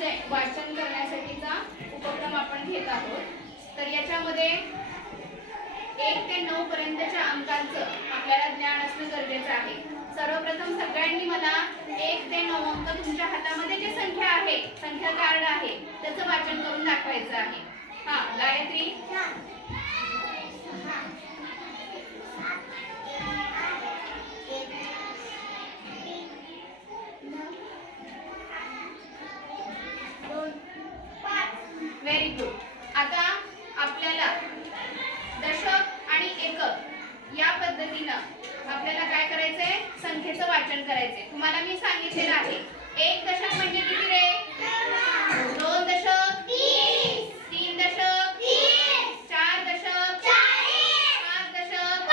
वाचन वाचन करण्यासाठीचा उपक्रम आपण घेत आहोत. तर याच्यामध्ये एक ते नऊ पर्यंतच्या अंकांचं आपल्याला ज्ञान असणं गरजेचं आहे. सर्वप्रथम सगळ्यांनी मला एक ते नऊ अंक तुमच्या हातामध्ये जे संख्या आहे संख्या कार्ड आहे त्याचं वाचन करून दाखवायचं आहे. हा गायत्री. मी सांगितलेलं आहे. एक दशक म्हणजे किती रे दोन दशक तीन दशक चार दशक पाच दशक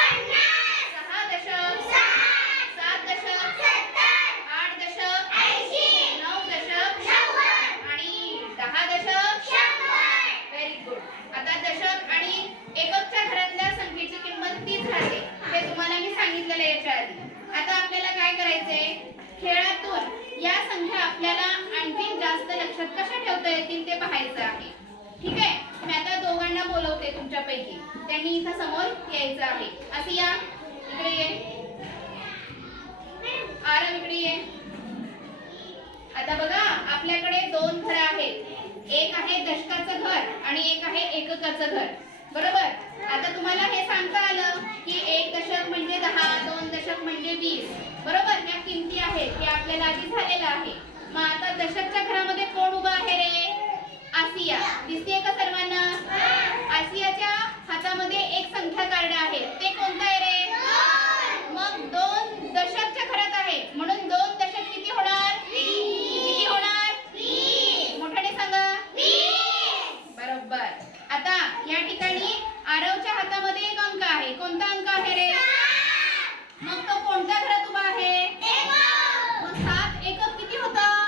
सहा दशक सात दशक आठ दशक नऊ दशक आणि दहा दशक व्हेरी गुड आता दशक आणि एककच्या घरातल्या संख्येची किंमत तीच राहते हे तुम्हाला मी सांगितलेलं आहे याच्या आधी आता आपल्याला काय करायचंय खेळातून या संख्या आपल्याला आणखीन जास्त लक्षात कशा ठेवता येतील ते पाहायचं आहे. ठीक आहे? मी आता दोघांना बोलवते तुमच्यापैकी. त्यांनी इथं समोर यायचं आहे. असं या. इकडे ये. आरव इकडे ये. आता बघा आपल्याकडे दोन घरं आहेत. एक आहे दशकाचं घर आणि एक आहे एककाचं घर. बरोबर? आता तुम्हाला हे सांगता आलं. हे आपल्याला आधी झालेलं आहे. मग आता दशकच्या घरामध्ये कोण उभा आहे रे आसिया दिसतेय का सर्वांना आसियाच्या हातामध्ये एक संख्या कार्ड आहे ते कोणतं आहे रे मग दोन दशकच्या घरात आहे म्हणून दोन दशक किती होणार किती होणार मोठ्याने सांगा बरोबर आता या ठिकाणी आरवच्या हातामध्ये एक अंक आहे कोणता अंक आहे रे मग तो कोणत्या घरात उभा आहे मग सात एकक किती होतं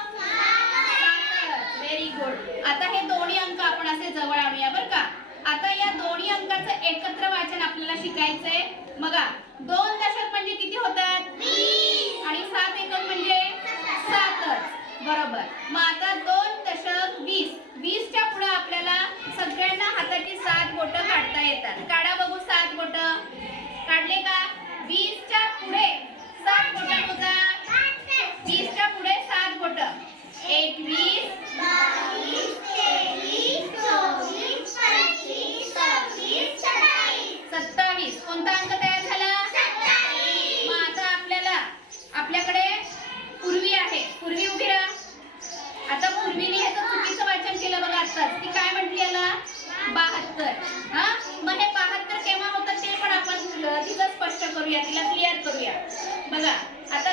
व्हेरी गुड आता हे दोन्ही अंक आपण असे जवळ आणूया बरं का? आता या दोन्ही अंकाचं एकत्र वाचन आपल्याला शिकायचंय. बघा दोन दशक म्हणजे किती होतात? आणि सात एकक म्हणजे? सातच. बरोबर. मग आता दोन दशक वीस. वीसच्या पुढे आपल्याला सगळ्यांना हाताची सात बोटं काढता येतात. काढा बघू सात बोटं काढले का वीसच्या पुढे सात बोटं मोजा वीसच्या पुढे सात बोटं एकवीस सत्तावीस कोणता अंक तयार झाला मग आता आपल्याला आपल्याकडे पूर्वी आहे पूर्वी उभी राहा आता पूर्वीने ह्याचं चुकीचं वाचन केलं बघा आत्ताच ती काय म्हटली याला बहात्तर हा? मग हे बहात्तर केव्हा होतं ते पण आपण तिचं स्पष्ट करूया तिला क्लिअर करूया. बघा आता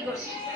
ভেরি গুড